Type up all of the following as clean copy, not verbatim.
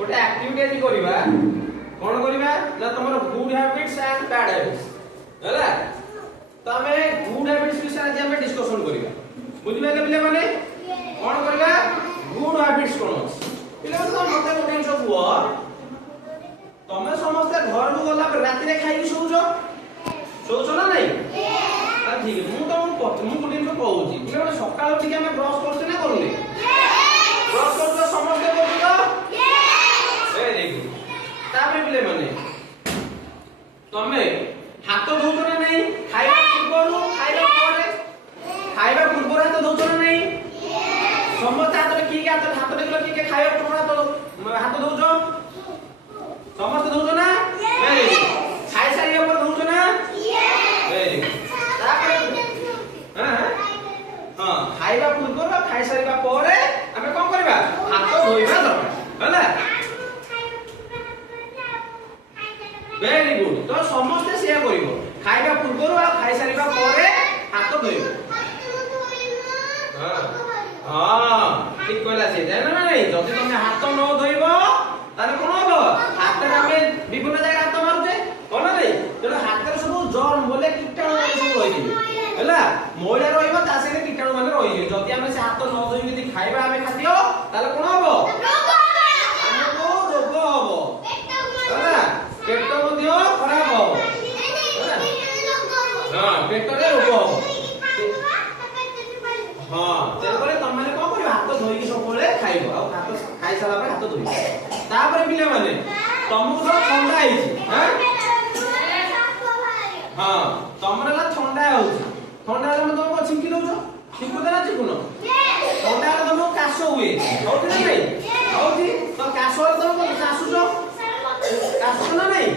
गोटे एक्टिविटी आज करिबा कोन करिबा ना तमरो good habits and bad habits हैला तो हमें गुड हैबिट्स विषय आज हमें डिस्कशन करिबा बुझिबा के पिले माने कोन करिबा गुड हैबिट्स कोन अछि पिले माने तो मते गोटे जिंस हुआ तमे समस्त घर को गला पर राति रे खाई सोचो ना नहीं ठीक है मु तो मु गोटे जिंस कहूची पिले माने सकाळ उठी हमें ब्रश करछे ना करूनी ब्रश करछे समस्त करूतो वेरी गुड तापर पिले माने तमे हाथ धोउछो ना नहीं खाइबा पूर्व हाथ धोउछो ना नहीं समस्त हाथ की हाथ देखलो की खाइबा पूर्व हाथ धोउछो समस्त धोउछो ना वेरी गुड खाइ सारिया पर धोउछो ना वेरी गुड तापर हां खाइबा पूर्व खाइ सारिबा परे हमें कोन करबा हाथ धोइबा दरकार हैला वेरी गुड तो समस्त शेयर करिवो खाइबा पूर्व आ खाइ सारिबा परे हाथ धोइबो हां ठीक कहला से जानो ना नहीं जति तमे हाथ न धोइबो ताले कोन हो हाथ रे हमें विभिन्न जगह हाथ मारुजे कोन नहीं जब हाथ रे सब जर्म बोले कीटाणु सब रहि हैला मोइला रहिबो ता से कीटाणु माने रहि जति हमें से हाथ न धोइबो यदि खाइबा हमें खादियो ताले कोन हो हमको रोग हो हैला पेट मध्य खराब हो हां पेट रे रोग हो हां तेरे तुम माने कोन करियो हाथ धोई सब बोले खाइबो आ हाथ खाइ साला पर हाथ धोई तापर पिले माने तुमको सब ठंडा आइ हां तमरा ला ठंडा होउछ ठंडा ला तुमको छिंकी दउछ छिंकु देना छिकुनो ठंडा ला तुमको काश हुए होउछ ना नहीं होउछ तो काश ला तुमको काशुछो काशु ना नहीं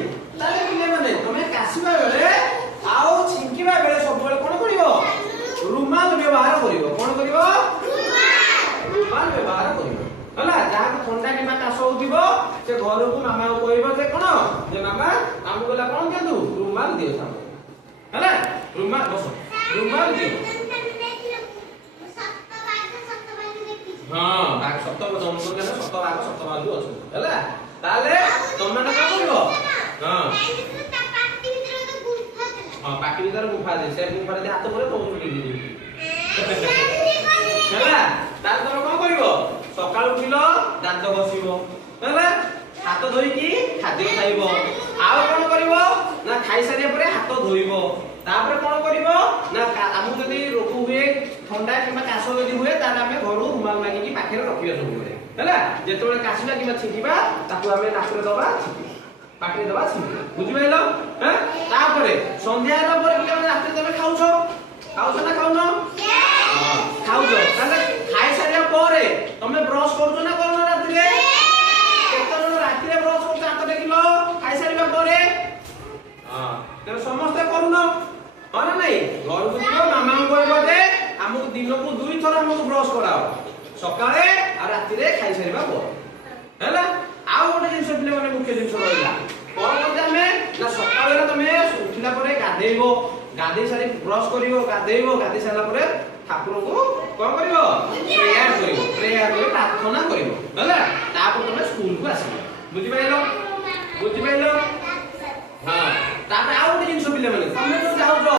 ताले पिले माने तुमे काशिबा बेले आओ छिंकीबा बेले सब बेले कोन करिवो रुमाल व्यवहार करिवो कोन करिवो रुमाल व्यवहार करिवो हला जहा ठंडा किबा काश होउतिबो से घर को मामा को कहइबो से कोन जे मामा हमको गला कोन केदु रुमाल दियो साम हला रुमाल बस रुमाल दियो हां बाग सत्य जन्म करले सत्य बाग सत्य बाग अछि हला ताले तुम माने का करिवो हां हां पाटी भीतर गुफा दे से गुफा दे हाथ बोले तो उठि हला ताले तुम कोन करिवो सकाळ उठिलो दांत घसिबो हला हाथ धोई की खाद्य खाइबो आउ कोन करिवो ना खाइ सारिया परे हाथ धोइबो तापर कोन करिवो ना हमु जदी रोग हुए ठंडा किबा काश जदी हुए ताले हमें घरु रुमाल मागी की पाखरे रखियो सब बेले हला जेतोले काशिला किबा छिटिबा ताकू हमें नाकरे दबा छिटि पाखरे दबा छिटि बुझिबैलो हैं तापरे संध्या हेला परे पिला रात्री तमे खाउछो ना खाउनो हां खाउछो ताले खाइ सारिया परे तमे ब्रश करछो ना करनो रात्री रे केतन रात्री रे ब्रश करछो हाथ देखिलो खाइ सारिबा परे हां ते समस्त करनो हां ना नहीं घर को दियो मामा को कहबो जे हमको दिन को दुई थरा हमको ब्रश कराओ सकाळे आ रात्री रे खाइ सारिबा पर हैला आ गोटे जिंस पिले माने मुख्य जिंस रहला कोन करते हमें ना सकाळे रे तमे उठिला परे गाधेइबो गाधेइ सारी ब्रश करिवो गाधेइ साला परे ठाकुर को कोन करिवो प्रेयर करे प्रार्थना करिवो हैला तापर तमे स्कूल को आसीबो बुझि पाइलो हां तापर आ गोटे जिंस पिले माने तमे जो जाउ